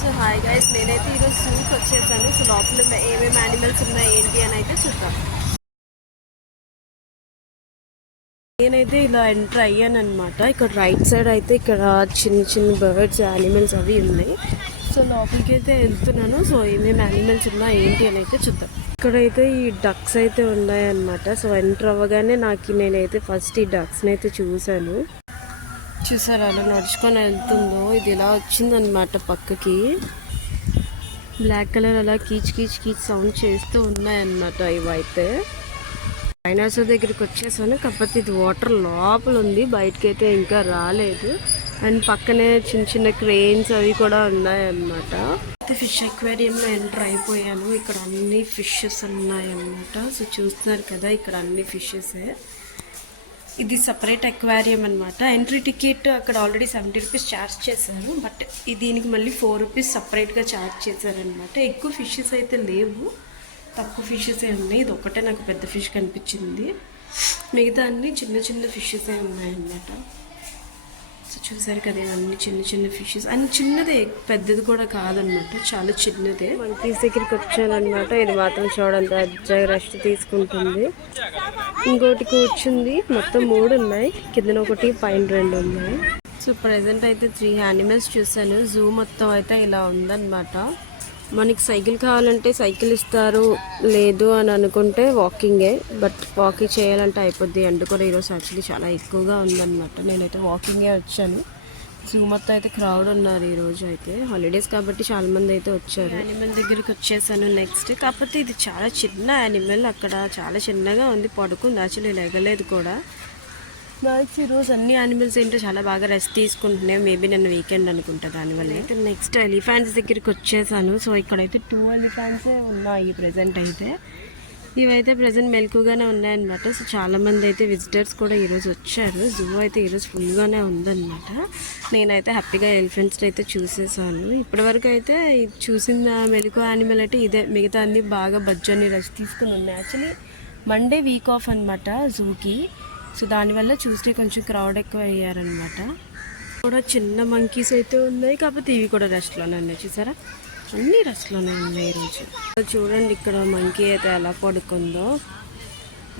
So hi guys, నేనైతే ఈరోజు జూకి వచ్చేసాను. సో లోపల ఏమేమి యానిమల్స్ ఉన్నాయి ఏంటి అని అయితే చూద్దాం. నేనైతే ఇలా ఎంటర్ అయ్యాను అనమాట. ఇక్కడ రైట్ సైడ్ అయితే ఇక్కడ చిన్న చిన్న బర్డ్స్ యానిమల్స్ అవి ఉన్నాయి. సో లోపలికి అయితే వెళ్తున్నాను. సో ఏమేమి యానిమల్స్ ఉన్నాయి ఏంటి అని అయితే చూద్దాం. ఇక్కడైతే ఈ డక్స్ అయితే ఉన్నాయన్నమాట. సో ఎంటర్ అవ్వగానే నేనైతే ఫస్ట్ ఈ డక్స్ని అయితే చూశాను. చూసారా అలా నడుచుకొని వెళ్తుందో, ఇది ఇలా వచ్చిందనమాట పక్కకి. బ్లాక్ కలర్ అలా కీచ్ కీచ్ కీచ్ సౌండ్ చేస్తూ ఉన్నాయన్నమాట ఇవైతే. డైనోసార్ దగ్గరికి వచ్చేసాను, కాకపోతే ఇది వాటర్ లోపల ఉంది, బయటకి అయితే ఇంకా రాలేదు. అండ్ పక్కనే చిన్న చిన్న క్రెయిన్స్ అవి కూడా ఉన్నాయన్నమాట. ఫిష్ అక్వేరియంలో ఎంటర్ అయిపోయాను. ఇక్కడ అన్ని ఫిషెస్ ఉన్నాయన్నమాట. సో చూస్తున్నారు కదా, ఇక్కడ అన్ని ఫిషెసే. ఇది సపరేట్ అక్వేరియం అనమాట. ఎంట్రీ టికెట్ అక్కడ ఆల్రెడీ 70 రూపీస్ ఛార్జ్ చేశారు, బట్ దీనికి మళ్ళీ 4 రూపీస్ సపరేట్గా ఛార్జ్ చేశారనమాట. ఎక్కువ ఫిషెస్ అయితే లేవు, తక్కువ ఫిషెసే ఉన్నాయి. ఇది ఒకటే నాకు పెద్ద ఫిష్ కనిపించింది, మిగతా అన్ని చిన్న చిన్న ఫిషెసే ఉన్నాయన్నమాట. సో చూసారు కదా, ఇవన్నీ చిన్న చిన్న ఫిషెస్. అండ్ చిన్నదే, పెద్దది కూడా కాదనమాట, చాలా చిన్నదే. మంకీస్ దగ్గరికి వచ్చానమాట. ఇది మాత్రం చూడండి, అజ్జాయి రెస్ట్ తీసుకుంటుంది. ఇంకోటి కూర్చుంది. మొత్తం 3 ఉన్నాయి, కిందన 1 పైన 2 ఉన్నాయి. సో ప్రెజెంట్ అయితే 3 యానిమల్స్ చూసాను. జూ మొత్తం అయితే ఇలా ఉందన్నమాట. మనకి సైకిల్ కావాలంటే సైకిల్ ఇస్తారు, లేదు అని అనుకుంటే వాకింగే. బట్ వాకింగ్ చేయాలంటే అయిపోద్ది. ఎండ కూడా ఈరోజు యాక్చువల్లీ చాలా ఎక్కువగా ఉందన్నమాట. నేనైతే వాకింగే వచ్చాను. జూ మొత్తం అయితే క్రౌడ్ ఉన్నారు ఈరోజు. అయితే హాలిడేస్ కాబట్టి చాలామంది అయితే వచ్చారు. యానిమల్ దగ్గరికి వచ్చేసాను నెక్స్ట్. కాకపోతే ఇది చాలా చిన్న యానిమల్, అక్కడ చాలా చిన్నగా ఉంది, పడుకుంది, యాక్చువల్లీ లెగలేదు కూడా. నాకు ఈరోజు అన్ని యానిమల్స్ ఏంటో చాలా బాగా రెస్ట్ తీసుకుంటున్నాయి. మేబీ నేను వీకెండ్ అనుకుంటా దానివల్ల. అయితే నెక్స్ట్ ఎలిఫెంట్స్ దగ్గరికి వచ్చేసాను. సో ఇక్కడైతే 2 ఎలిఫెంట్సే ఉన్నాయి ప్రజెంట్ అయితే. ఇవైతే ప్రజెంట్ మెలకుగానే ఉన్నాయన్నమాట. సో చాలామంది అయితే విజిటర్స్ కూడా ఈరోజు వచ్చారు. జూ అయితే ఈరోజు ఫుల్గానే ఉందన్నమాట. నేనైతే హ్యాపీగా ఎలిఫెంట్స్ని అయితే చూసేసాను. ఇప్పటివరకు అయితే చూసిన మెలకు యానిమల్ అయితే ఇదే. మిగతా అన్ని బాగా బజ్జాన్ని రెస్ట్ తీసుకుని ఉన్నాయి. యాక్చువల్లీ మండే వీక్ ఆఫ్ అనమాట జూకి. సో దానివల్ల చూస్తే కొంచెం క్రౌడ్ ఎక్కువ అయ్యారనమాట. కూడా చిన్న మంకీస్ అయితే ఉన్నాయి, కాకపోతే ఇవి కూడా రెస్ట్లోనే ఉన్నాయి. చూసారా, అన్ని రెస్ట్లోనే ఉన్నాయి ఈరోజు. చూడండి, ఇక్కడ మంకీ అయితే ఎలా పడుకుందో,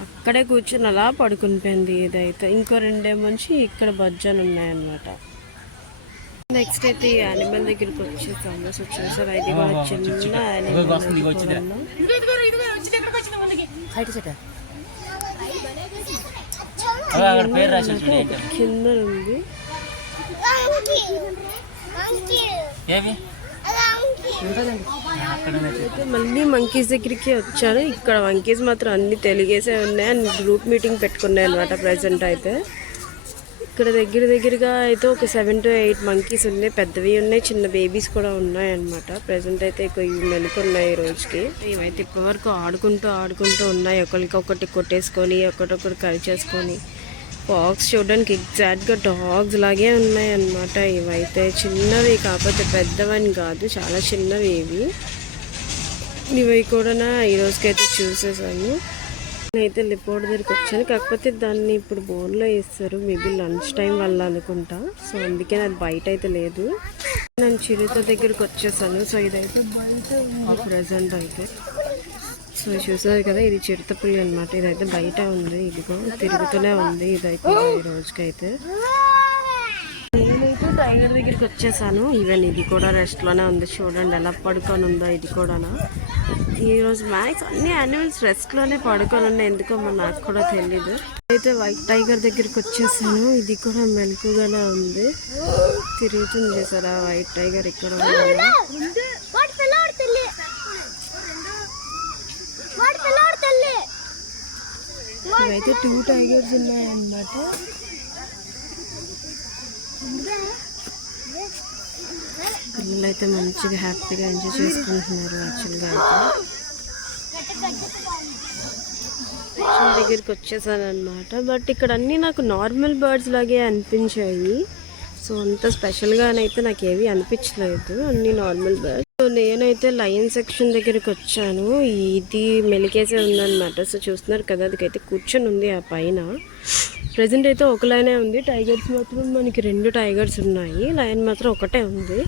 అక్కడే కూర్చొని అలా పడుకునిపోయింది. ఇదైతే ఇంకో 2 మంచి ఇక్కడ బజ్జాలు ఉన్నాయన్నమాట. నెక్స్ట్ అయితే ఈ యానిమల్ దగ్గరికి వచ్చేసాము. సో చూసారా, ఇది కూడా చిన్న యానిమల్ కింద ఉంది. అయితే మళ్ళీ మంకీస్ దగ్గరికి వచ్చాను. ఇక్కడ మంకీస్ మాత్రం అన్ని తెలుగేసే ఉన్నాయి. అండ్ గ్రూప్ మీటింగ్ పెట్టుకున్నాయి అనమాట. ప్రజెంట్ అయితే ఇక్కడ దగ్గరగా అయితే ఒక 7 to 8 మంకీస్ ఉన్నాయి. పెద్దవి ఉన్నాయి, చిన్న బేబీస్ కూడా ఉన్నాయి అనమాట. ప్రజెంట్ అయితే ఇవి మెలుకున్నాయి ఈ రోజుకి. ఇవైతే ఇప్పటివరకు ఆడుకుంటూ ఉన్నాయి. ఒకరికొకటి కొట్టేసుకొని ఒకటొకటి కరి చేసుకొని. ఫాక్స్ చూడడానికి ఎగ్జాక్ట్గా డాగ్స్ లాగే ఉన్నాయి అన్నమాట. ఇవైతే చిన్నవి, కాకపోతే పెద్దవని కాదు, చాలా చిన్నవి ఇవి కూడా ఈ రోజుకైతే చూసేసాను. నేనైతే లిపోర్డ్ దగ్గరికి వచ్చాను, కాకపోతే దాన్ని ఇప్పుడు బోన్లో వేస్తారు, మేబీ లంచ్ టైం వల్ల అనుకుంటా. సో అందుకే అది బయట అయితే లేదు. నేను చిరుత దగ్గరికి వచ్చేసాను. సో ఇదైతే బయట ఉంది ప్రజెంట్ అయితే. సో చూసారు కదా, ఇది చిరుతపులి అనమాట. ఇదైతే బయట ఉంది, ఇదిగో తిరుగుతూనే ఉంది ఇదైతే ఈ రోజుకైతే. నేనైతే టైగర్ దగ్గరికి వచ్చేసాను. ఈవెన్ ఇది కూడా రెస్ట్లోనే ఉంది. చూడండి ఎలా పడుకొని ఉందో ఇది కూడా. ఈరోజు మ్యాక్స్ అన్ని యానిమల్స్ రెస్ట్లోనే పడుకొని ఉన్నాయి, ఎందుకో నాకు కూడా తెలీదు. అయితే వైట్ టైగర్ దగ్గరికి వచ్చేసాను. ఇది కూడా మెలకుగానే ఉంది, తిరుగుతుంది. చేసారా వైట్ టైగర్ ఇక్కడ ఇవైతే 2 టైగర్స్ ఉన్నాయన్నమాట. పిల్లలు అయితే మంచిగా హ్యాపీగా ఎంజాయ్ చేసుకుంటున్నారు. యాక్చువల్గా అయితే దగ్గరికి వచ్చేసాను అనమాట. బట్ ఇక్కడ అన్నీ నాకు నార్మల్ బర్డ్స్ లాగే అనిపించాయి. సో అంత స్పెషల్గానైతే నాకు ఏవి అనిపించలేదు, అన్నీ నార్మల్ బర్డ్స్. సో నేనైతే లయన్ సెక్షన్ దగ్గరికి వచ్చాను. ఇది మెలికేసే ఉందన్నమాట. సో చూస్తున్నారు కదా, అదికైతే కూర్చొని ఉంది ఆ పైన. ప్రెజెంట్ అయితే ఒక లైనే ఉంది. టైగర్స్ మాత్రం మనకి 2 టైగర్స్ ఉన్నాయి, లయన్ మాత్రం ఒకటే ఉంది.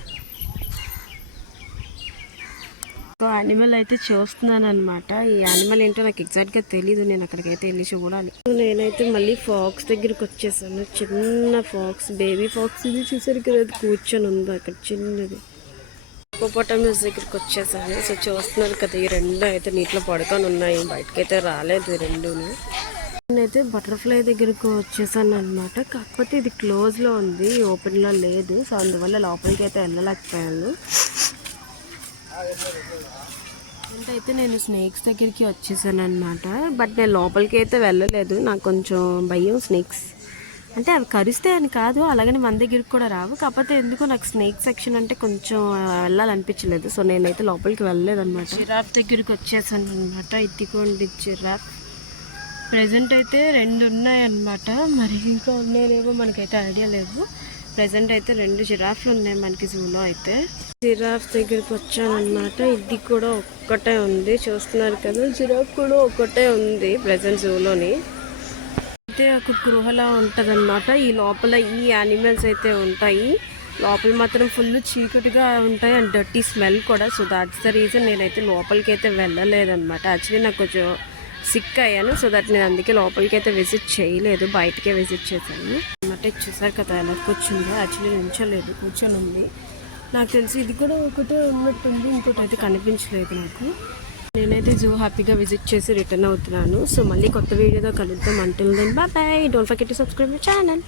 సో యానిమల్ అయితే చూస్తున్నాను అనమాట. ఈ యానిమల్ ఏంటో నాకు ఎగ్జాక్ట్గా తెలీదు, నేను అక్కడికైతే వెళ్ళి చూడాలి. నేనైతే మళ్ళీ ఫాక్స్ దగ్గరికి వచ్చేసాను. చిన్న ఫాక్స్, బేబీ ఫాక్స్. ఇది చూసారు కదా, అది కూర్చొని ఉంది అక్కడ చిన్నది. హిప్పోపోటమస్ దగ్గరికి వచ్చేసాను. సో చూస్తున్నారు కదా, ఈ రెండు అయితే నీటిలో పడుకొని ఉన్నాయి, బయటకైతే రాలేదు ఈ రెండును. నేనైతే బటర్ఫ్లై దగ్గరకు వచ్చేసాను అనమాట. కాకపోతే ఇది క్లోజ్లో ఉంది, ఓపెన్లో లేదు. సో అందువల్ల లోపలికి అయితే వెళ్ళలేకపోయాను. అయితే నేను స్నేక్స్ దగ్గరికి వచ్చేసాను అనమాట. బట్ నేను లోపలికి అయితే వెళ్ళలేదు, నాకు కొంచెం భయం స్నేక్స్ అంటే. అవి కరిస్తే అని కాదు, అలాగని మన దగ్గరికి కూడా రావు. కాకపోతే ఎందుకో నాకు స్నేక్ సెక్షన్ అంటే కొంచెం వెళ్ళాలనిపించలేదు. సో నేనైతే లోపలికి వెళ్ళలేదు అనమాట. జిరాఫ్ దగ్గరికి వచ్చేసాను అనమాట. ఇదిగోండి జిరాఫ్. ప్రజెంట్ అయితే 2 ఉన్నాయన్నమాట. మరి ఇంకా ఉన్నాయేమో మనకైతే ఐడియా లేదు. ప్రజెంట్ అయితే 2 జిరాఫ్లు ఉన్నాయి మనకి జూలో అయితే. జిరాఫ్ దగ్గరికి వచ్చాను అనమాట. ఇది కూడా ఒక్కటే ఉంది, చూస్తున్నారు కదా. జిరాఫ్ కూడా ఒక్కటే ఉంది ప్రజెంట్ జూలోని. అయితే ఒక గృహలా ఉంటుంది అనమాట. ఈ లోపల ఈ యానిమల్స్ అయితే ఉంటాయి. లోపల మాత్రం ఫుల్ చీకటిగా ఉంటాయి అండ్ డర్టీ స్మెల్ కూడా. సో దాట్స్ ద రీజన్ నేనైతే లోపలికి అయితే వెళ్ళలేదన్నమాట. యాక్చువల్లీ నాకు కొంచెం సిక్ అయ్యాను. సో దట్ నేను అందుకే లోపలికి అయితే విజిట్ చేయలేదు, బయటకే విజిట్ చేశాను అనమాట. చూసారు కదా ఎలా కూర్చుందో. యాక్చువల్లీ నించలేదు, కూర్చొని ఉంది. నాకు తెలిసి ఇది కూడా ఒకటే ఉన్నట్టుంది, ఇంకోటి అయితే కనిపించలేదు నాకు. నేనైతే జూ హ్యాపీగా విజిట్ చేసి రిటర్న్ అవుతున్నాను. సో మళ్ళీ కొత్త వీడియోతో కలుద్దాం. Until then bye bye. Don't forget to subscribe my channel.